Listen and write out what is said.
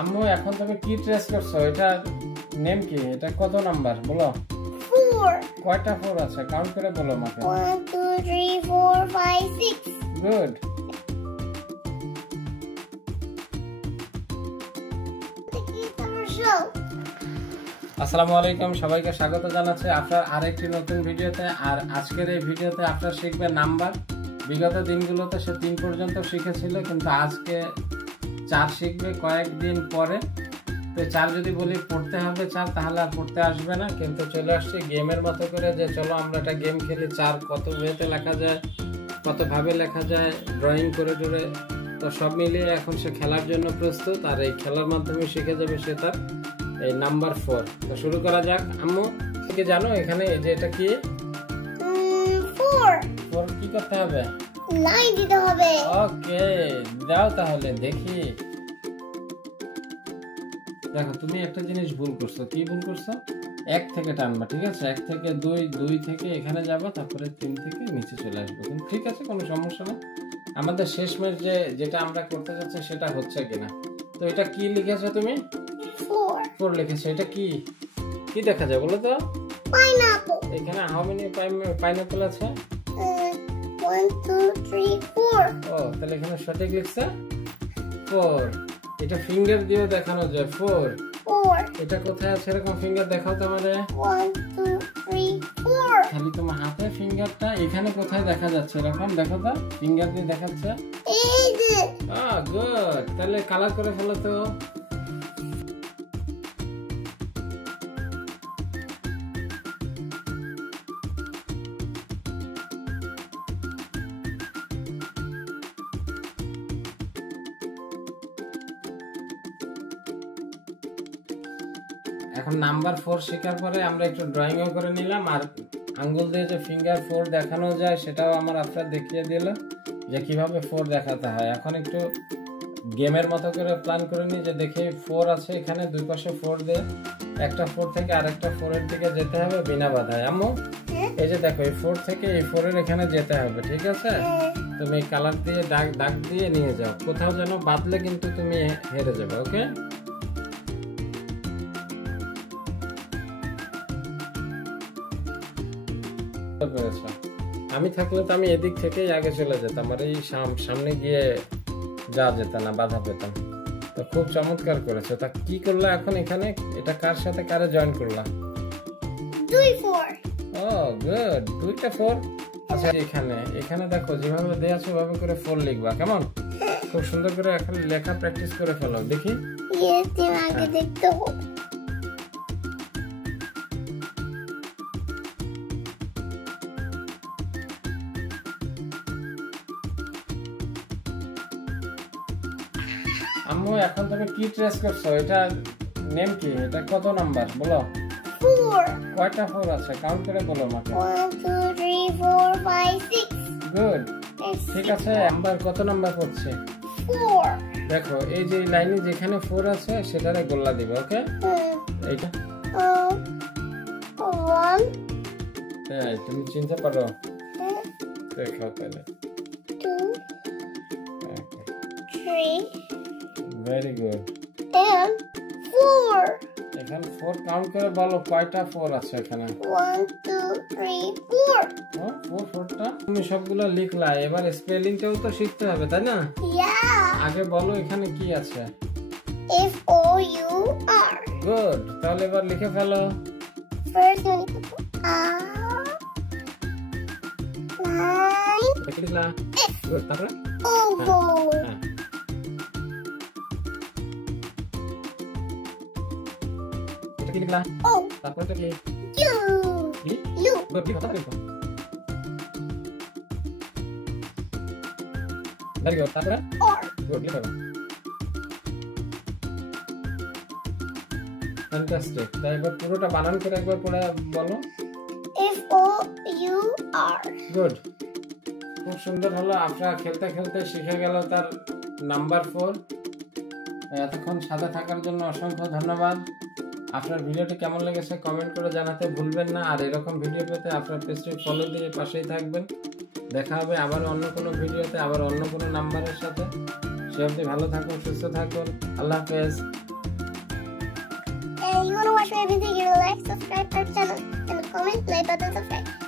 আম্মু এখন তুমি কি ট্রেস করছো? এটা নেম কি? এটা কত নাম্বার বলো? 4. কয়টা 4 আছে? কাউন্ট করে বলো আমাকে। 1 2 3 4 5 6. গুড। আসসালামু আলাইকুম, সবাইকে স্বাগত জানাচ্ছি আপনার আরেকটি নতুন ভিডিওতে। আর আজকের এই ভিডিওতে আপনারা শিখবেন নাম্বার। বিগত দিনগুলোতে সে 3 পর্যন্ত শিখেছিল, কিন্তু আজকে 4 শিখবে কয়েকদিন পরে। তো 4 যদি বলি পড়তে হবে 4, তাহলে আর পড়তে আসবে না। কিন্তু চলে আসছে গেমের মতো করে, যে চলো আমরা একটা গেম খেলি। 4 কত ওয়েতে লেখা যায়, কতভাবে লেখা যায়, ড্রয়িং করে করে, তো সব মিলিয়ে এখন সে খেলার জন্য প্রস্তুত। আর এই খেলার মাধ্যমে শিখে যাবে সে তার এই নাম্বার 4। তো শুরু করা যাক। আম্মু কি জানো এখানে যে এটা কি? 4 কি করতে হবে? লাইন দিতে হবে। ওকে, দাও তাহলে দেখি। দেখো তুমি একটা জিনিস ভুল করছো। কি ভুল করছো? 1 থেকে টানবা, ঠিক আছে? 1 থেকে 2, 2 থেকে এখানে যাবা, তারপরে 3 থেকে নিচে চলে আসবে। কিন্তু ঠিক আছে, কোনো সমস্যা না। আমাদের শেষমেশ যেটা আমরা করতে যাচ্ছি সেটা হচ্ছে কিনা। তো এটা কি লিখেছো তুমি? 4 লিখেছো। এটা কি কি দেখা যায় বলো তো? পাইনাপল। এখানে হাউ মেনি পাইনাপল আছে? 1 2 3 4. ও, তাহলে এখানে সঠিক লিখছে 4। এটা ফিঙ্গার দিয়ে দেখানো যায় 4। এটা কোথায় আছে এরকম ফিঙ্গার দেখাও তো আমারে। 1 2 3 4. খালি তোমার হাতে ফিঙ্গারটা এখানে কোথায় দেখা যাচ্ছে এরকম দেখো তো, ফিঙ্গার দিয়ে দেখাচ্ছে। এই যে গুড। তাহলে কালার করে ফেলো তো। এখন নাম্বার 4 শেখার পরে আমরা একটু ড্রয়িংও করে নিলাম, আর আঙ্গুল দিয়ে যে ফিঙ্গার 4 দেখানো যায় সেটাও আমার আপনার দেখিয়ে দিল যে কিভাবে 4 দেখাতে হয়। এখন একটু গেমের মতো করে প্ল্যান করে নিই, যে দেখি 4 আছে এখানে, দুই পাশে 4 দিয়ে একটা 4 থেকে আরেকটা 4 এর দিকে যেতে হবে বিনা বাধায়। আম্মু এই যে দেখো, এই 4 থেকে এই 4 এর এখানে যেতে হবে, ঠিক আছে? তুমি কালার দিয়ে দাগ দিয়ে নিয়ে যাও। কোথাও যেন বাদলে কিন্তু তুমি হেরে যাবে। ওকে, আমি থাকলে তো আমি এদিক থেকেই আগে চলে যেতাম, আর এই সামনে গিয়ে যা যেত না, বাধা পেতাম। তো খুব চমৎকার করেছো। তা কি করলা এখন এখানে? এটা কার সাথে কারে জয়েন করলা? 2 4. ও গুড, 2টা 4। আচ্ছা, এখানে দেখো যেভাবে দেয়া আছে ওভাবে করে 4 লিখবা, কেমন? খুব সুন্দর করে এখন লেখা প্র্যাকটিস করে ফেলো দেখি। ইয়েস, তুমি আগে দেখতে হবে। আম্মু এখন তুমি কি ট্রেস করছো? এটা নেম কি? এটা কত নাম্বার বলো? 4. কয়টা 4 আছে? কাউন্ট করে বলো আমাকে। 1 2 3 4 5 6. গুড। ঠিক আছে, নাম্বার কত নাম্বার পড়ছে? 4. দেখো এই যে লাইনে যেখানে 4 আছে সেটারে গোল্লা দিবে। ওকে, এইটা 1 এই তুমি চিনতে পারো? দেখো তাহলে। 2 3 ভেরি গুড। and 4. এখানে 4 কাউন্ট করে বলো কয়টা 4 আছে এখানে? 1 2 3 4. 4টা তুমি সবগুলো লিখলা। এবার স্পেলিংটাও তো শিখতে হবে, তাই না? Yeah. আগে বলো এখানে কি আছে? FOUR. গুড। তাহলে এবার লিখে ফেলো। First you need to put line. লিখলা। গুড। তারপরে Oval. হ্যাঁ, এটা কি লিখলা? O তারপরে তো কি? U B? U. গুড। লিখো তারপরে লিখো। Very good. তারপরে R. গুড। লিখো। ফ্যান্টাস্টিক। তাই এবার পুরোটা বানান করে একবার পড়ে বলো। FOUR. গুড। খুব সুন্দর হলো। আপনারা খেলতে খেলতে শিখে গেল তার নাম্বার 4। এতক্ষণ সাথে থাকার জন্য অসংখ্য ধন্যবাদ। আপনার ভিডিওটি কেমন লেগেছে কমেন্ট করে জানাতে ভুলবেন না। আর এরকম ভিডিও পেতে আপনার পেজটি ফলো দিয়ে পাশেই থাকবেন। দেখা হবে আবার অন্য কোনো ভিডিওতে, আবার অন্য কোনো নাম্বারের সাথে। সে অবধি ভালো থাকুন, সুস্থ থাকুন। আল্লাহ হাফেজ। show everything, you like, subscribe our channel, and comment, like button, subscribe.